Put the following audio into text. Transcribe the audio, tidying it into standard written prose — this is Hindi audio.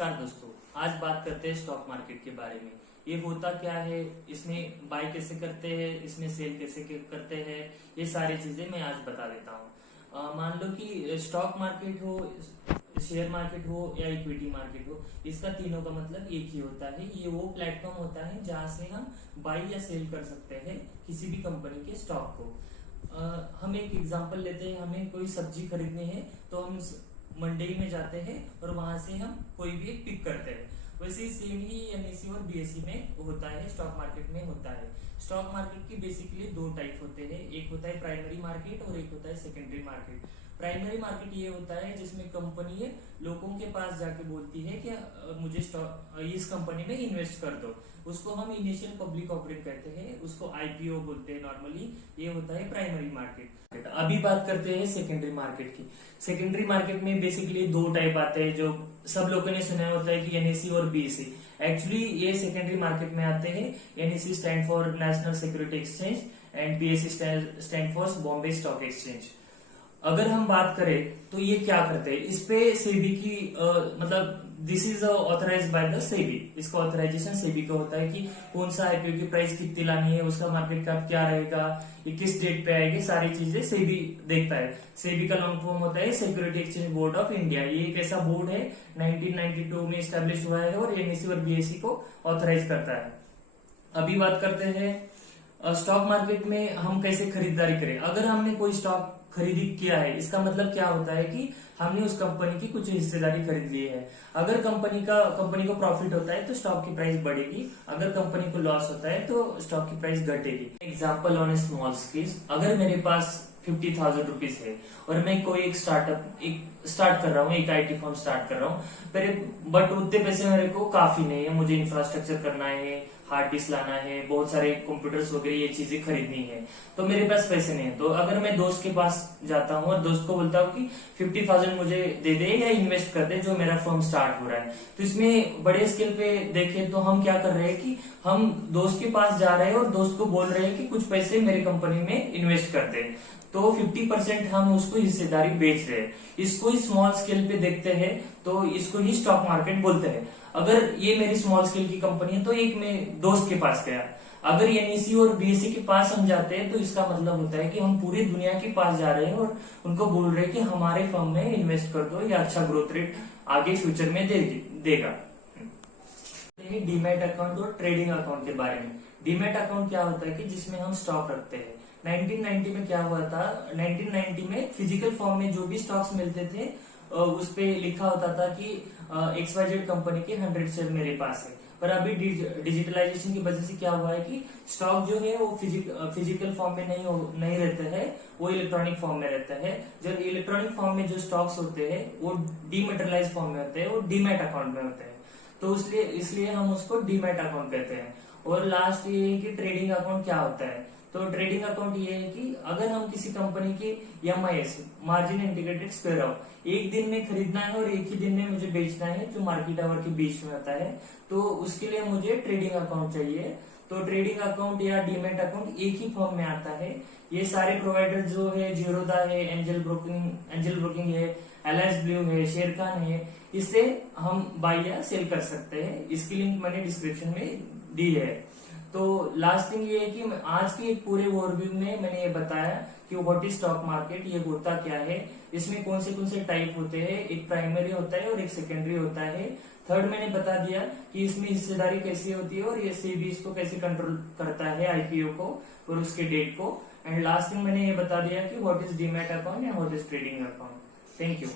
नमस्कार दोस्तों, आज बात करते हैं स्टॉक मार्केट के बारे में। ये होता क्या है, इसमें बाय कैसे करते हैं, इसमें सेल कैसे करते हैं, ये सारी चीजें मैं आज बता देता हूँ। मान लो कि स्टॉक मार्केट हो, शेयर मार्केट हो या इक्विटी मार्केट हो, इसका तीनों का मतलब एक ही होता है। ये वो प्लेटफॉर्म होता है जहाँ से हम बाय या सेल कर सकते हैं किसी भी कंपनी के स्टॉक को। हम एक एग्जांपल लेते हैं, हमें कोई सब्जी खरीदनी है तो हम मंडी में जाते हैं और वहां से हम कोई भी एक पिक करते हैं। वैसे ही सेम ही एनएससी और बीएससी में होता है, स्टॉक मार्केट में होता है। स्टॉक मार्केट की बेसिकली दो टाइप होते हैं, एक होता है प्राइमरी मार्केट और एक होता है सेकेंडरी मार्केट। प्राइमरी मार्केट ये होता है जिसमें कंपनी लोगों के पास जाके बोलती है कि मुझे इस कंपनी में इन्वेस्ट कर दो। उसको हम इनिशियल पब्लिक ऑफरिंग कहते हैं, उसको आईपीओ बोलते हैं नॉर्मली। ये होता है प्राइमरी मार्केट। अभी बात करते हैं सेकेंडरी मार्केट की। सेकेंडरी मार्केट में बेसिकली दो टाइप आते हैं, जो सब लोगों ने सुना होता है कि एनएससी और बीएससी। एक्चुअली ये सेकेंडरी मार्केट में आते हैं। NSC stand for national security exchange and BSc stand for Bombay stock exchange. अगर हम बात करें तो ये क्या करते हैं, इस पे सेबी की मतलब this is authorised by the SEBI. इसका ऑथराइजेशन सेबी का होता है कि कौन सा आईपीओ की प्राइस कितनी लानी है, उसका मार्केट कैप क्या रहेगा, ये किस डेट पे आएगी, सारी चीजें सेबी देखता है। सेबी का लॉन्ग फॉर्म होता है security exchange board of India. ये एक ऐसा बोर्ड है, 1992 में स्टैब्लिश हुआ है और एनएससी और बीएससी को ऑथराइज करता है। अभी बात करते हैं स्टॉक मार्केट में हम कैसे खरीदारी करें। अगर हमने कोई स्टॉक खरीदी किया है, इसका मतलब क्या होता है कि हमने उस कंपनी की कुछ हिस्सेदारी खरीद ली है। अगर कंपनी को प्रॉफिट होता है तो स्टॉक की प्राइस बढ़ेगी, अगर कंपनी को लॉस होता है तो स्टॉक की प्राइस घटेगी। Example on A small scale, अगर मेरे पास 50,000 रुपीज है और मैं कोई एक स्टार्ट कर रहा हूँ, एक आईटी फर्म स्टार्ट कर रहा हूँ, बट उतने पैसे मेरे को काफी नहीं है। मुझे इंफ्रास्ट्रक्चर करना है, हार्ड डिस्क लाना है, बहुत सारे कंप्यूटर्स वगैरह ये चीजें खरीदनी है, तो मेरे पास पैसे नहीं है। तो अगर मैं दोस्त के पास जाता हूँ और दोस्त को बोलता हूँ कि 50,000 मुझे दे दे या इन्वेस्ट कर दे, जो मेरा फर्म स्टार्ट हो रहा है, तो इसमें बड़े स्केल पे देखें तो हम क्या कर रहे हैं कि हम दोस्त के पास जा रहे हैं और दोस्त को बोल रहे हैं कि कुछ पैसे मेरी कंपनी में इन्वेस्ट कर दे, तो 50% हम उसको हिस्सेदारी बेच रहे हैं। इसको ही स्मॉल स्केल पे देखते हैं तो इसको ही स्टॉक मार्केट बोलते हैं। अगर ये मेरी स्मॉल स्केल की कंपनी है तो एक मैं दोस्त के पास गया, अगर एनएससी और बीएससी के पास हम जाते हैं तो इसका मतलब होता है कि हम पूरी दुनिया के पास जा रहे हैं और उनको बोल रहे हैं कि हमारे फर्म में इन्वेस्ट कर दो या अच्छा ग्रोथ रेट आगे फ्यूचर में देगा। डीमैट अकाउंट और ट्रेडिंग अकाउंट के बारे में। डीमैट अकाउंट क्या होता है कि जिसमें हम स्टॉक रखते हैं। 1990 में क्या हुआ था, 1990 में फिजिकल फॉर्म में जो भी स्टॉक्स मिलते थे उस पे लिखा होता था कि XYZ कंपनी के 100 शेयर मेरे पास है। पर अभी डिजिटलाइजेशन की वजह से क्या हुआ है कि स्टॉक जो है वो फिजिकल फॉर्म में नहीं रहता है, वो इलेक्ट्रॉनिक फॉर्म में रहता है। जब इलेक्ट्रॉनिक फॉर्म में जो स्टॉक्स होते हैं वो डीमेटेरियलाइज फॉर्म में होते हैं, वो डीमैट अकाउंट में होते हैं, तो इसलिए हम उसको डीमैट अकाउंट कहते हैं। और लास्ट ये है कि ट्रेडिंग अकाउंट क्या होता है। तो ट्रेडिंग अकाउंट ये है कि अगर हम किसी कंपनी के MIS margin integrated square of एक दिन में खरीदना है और एक ही दिन में मुझे बेचना है, जो मार्केट आवर के बीच में होता है, तो उसके लिए मुझे ट्रेडिंग अकाउंट चाहिए। तो ट्रेडिंग अकाउंट या डीमैट अकाउंट एक ही फॉर्म में आता है। ये सारे प्रोवाइडर जो है, जीरोधा है, एंजल ब्रोकिंग है, एलायंस ब्लू है, शेरखान है, इससे हम बाय या सेल कर सकते हैं। इसकी लिंक मैंने डिस्क्रिप्शन में दी है। तो लास्ट थिंग ये है कि आज के एक पूरे ओवरव्यू में मैंने ये बताया कि व्हाट इज स्टॉक मार्केट, ये होता क्या है, इसमें कौन से टाइप होते हैं, एक प्राइमरी होता है और एक सेकेंडरी होता है। थर्ड मैंने बता दिया कि इसमें हिस्सेदारी कैसी होती है और ये सेबी इसको कैसे कंट्रोल करता है, आईपीओ को और उसके डेट को। एंड लास्ट थिंग मैंने ये बता दिया कि what is demat account and what is trading account. Thank you.